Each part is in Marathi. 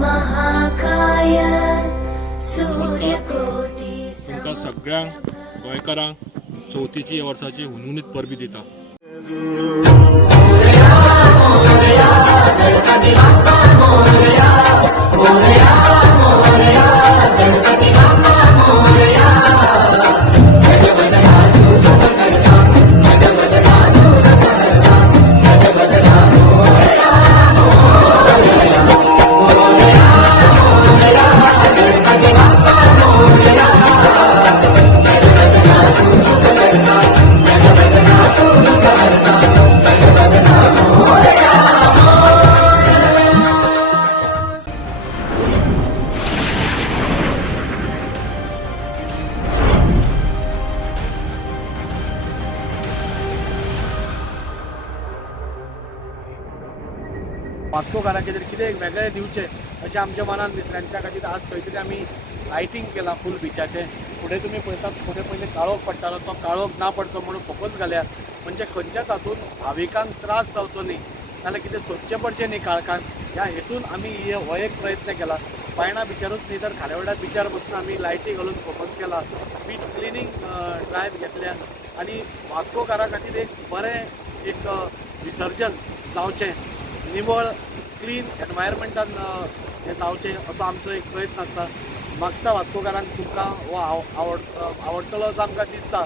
महाकाय सूर्यकोटि तुमकां सगळ्यांक गोंयकारांक चवथीची ह्या वर्साची हुनहुनीत परबी दिता. वास्कोकारां खातीर कितें वेगळें दिवचें अशें आमच्या मनान दिसलें. त्या खातीर आज खंय तरी आमी लायटींग केलां फूल बिचाचें. फुडें तुमी पळयतात फुडें पयलीं काळोख पडटालो, तो काळोख ना पडचो म्हणून फोकस घाल्यात. म्हणजे खंयच्याच हातून भाविकांक त्रास जावचो न्ही, नाल्यार कितें सोदचें पडचें न्ही काळखान, ह्या हेतून आमी हो एक प्रयत्न केला. बायणा बिचारूच न्ही तर खारेवाड्यार बिचार बसून आमी लायटी घालून फोकस केला. बीच क्लिनींग ड्रायव्ह घेतल्या आनी वास्कोकारां खातीर एक बरें एक विसर्जन जावचें, निवळ क्लीन एनवायरमेंटान हें जावचें असो आमचो एक प्रयत्न आसता. मागता वास्कोकारांक तुमकां हो आवडटलो असो आमकां दिसता.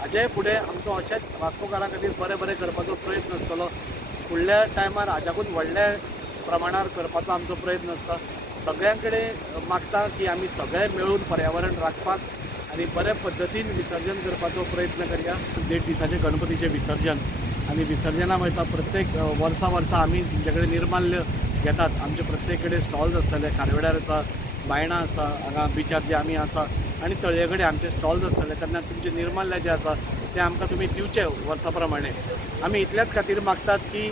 हाचे फुडें आमचो अशेंच वास्कोकारां खातीर बरें बरें करपाचो प्रयत्न आसतलो. फुडल्या टायमार हाज्याकून व्हडल्या प्रमाणार करपाचो आमचो प्रयत्न आसता. सगळ्यां कडेन मागता की आमी सगळे मेळून पर्यावरण राखपाक आनी बऱ्या पद्दतीन विसर्जन करपाचो प्रयत्न करया. 1.5 दिसाचें गणपतीचें विसर्जन आनी विसर्जना वयता प्रत्येक वर्सा आमी तुमचे कडेन निर्माल्य घेतात. आमचे प्रत्येक कडेन स्टॉल्स आसतले. खारवेड्यार आसा, बायणा आसा, हांगा बिचार जे आमी आसा आनी तळये कडेन आमचे स्टॉल्स आसतले. तेन्ना तुमचे निर्माल्य जे आसा ते आमकां तुमी दिवचे वर्सा प्रमाणे. आमी इतल्याच खातीर मागतात की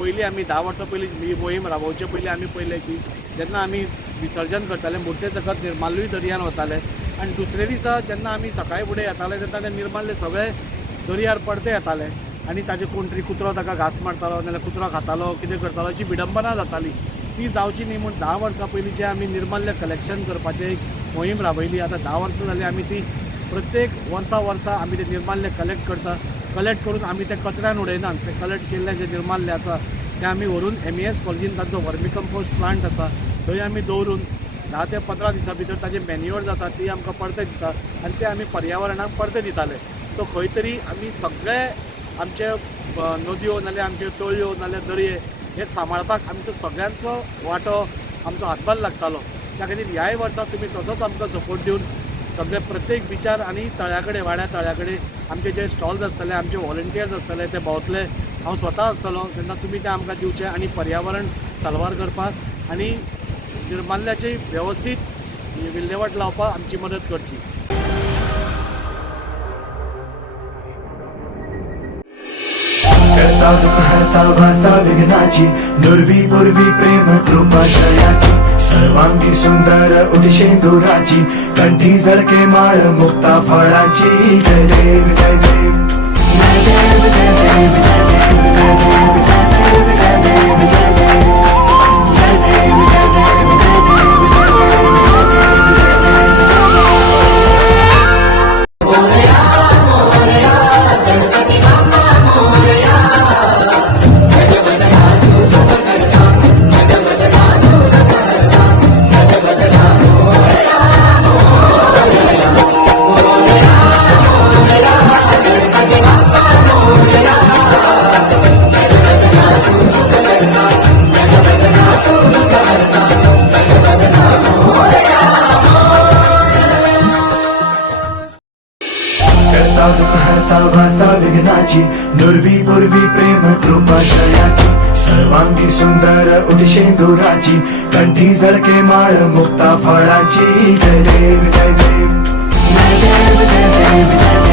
पयलीं आमी 10 वर्सां पयलीं ही मोहीम राबोवचे पयलीं आमी पळयलें की जेन्ना आमी विसर्जन करताले मुर्ते सकत निर्माल्यूय दर्यान वताले आनी दुसरे दिसा जेन्ना आमी सकाळीं फुडें येताले तेन्ना ते निर्माल्य सगळे दर्यार पडते येताले आनी ताजे कोण तरी कुत्रो ताका घास मारतालो नाजाल्यार कुत्रो खातालो कितें करतालो अशी विडंबना जाताली. ती जावची न्ही म्हूण 10 वर्सां पयलीं जे आमी निर्माल्य कलेक्शन करपाचें एक मोहीम राबयली. आतां 10 वर्सां जालीं आमी ती प्रत्येक वर्सा आमी ते निर्माल्य कलेक्ट करता. कलेक्ट करून आमी ते कचऱ्यान उडयनात. ते कलेक्ट केल्ले जे निर्माल्य आसा ते आमी व्हरून MES कॉलेजीन ताचो वर्मी कंपोस्ट प्लांट आसा थंय आमी दवरून 10 ते 15 दिसां भितर ताजे मॅन्युअर जाता ती आमकां परते दिता आनी ते आमी पर्यावरणाक परते दिताले. सो खंय तरी आमी सगळे आमचे नदयो नाल्यार आमच्यो तळयो नाल्यार दर्ये हे सांबाळपाक आमचो सगळ्यांचो वांटो आमचो हातभार लागतालो. त्या खातीर ह्याय वर्सा तुमी तसोच आमकां सपोर्ट दिवन सगळे प्रत्येक बिचार आनी तळ्या कडेन वाड्या तळ्या कडेन आमचे जे स्टॉल्स आसतले आमचे वॉलंटियर्स आसतले ते भोंवतले. हांव स्वता आसतलो तेन्ना तुमी ते आमकां दिवचे आनी पर्यावरण साल्वार करपाक आनी निर्माल्याची वेवस्थीत विल्हेवाट लावपाक आमची मदत करची. करता दुःख हरता वार्ता विघ्नाची नुरवी पूर्वी प्रेम कृपाशयाची सर्वांगी सुंदर उदिशेंदुराची कंठी झळके माळ मुक्ता फळाची. जय देव जय देव जय देव जय देव जय देव जय देव जय देव जय देव जय देव जय देव जय देव जय देव जय दुःख हरता वार्ता विघ्नाची नुरवी पूर्वी प्रेम कृपाशयाची सर्वांगी सुंदर उदिशेंदुराची कंठी झळके माळ मुक्ता फळाची. जय देव जय देव जय देव जय देव जय